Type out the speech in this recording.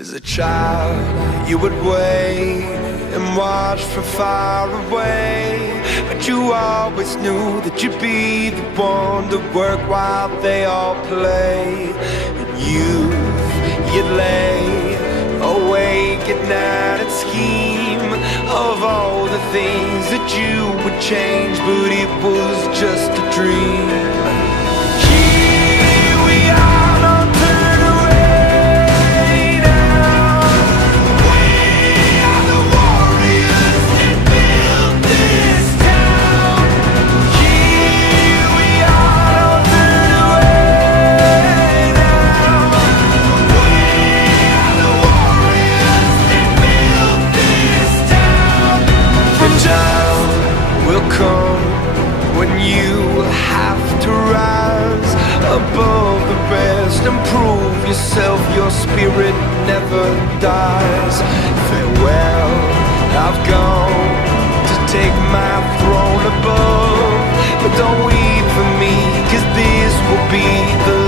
As a child, you would wait and watch from far away, but you always knew that you'd be the one to work while they all play. In youth, you'd lay awake at night and scheme of all the things that you would change, but it was just a dream. When you have to rise above the rest and prove yourself, your spirit never dies. Farewell, I've gone to take my throne above, but don't weep for me, 'cause this will be the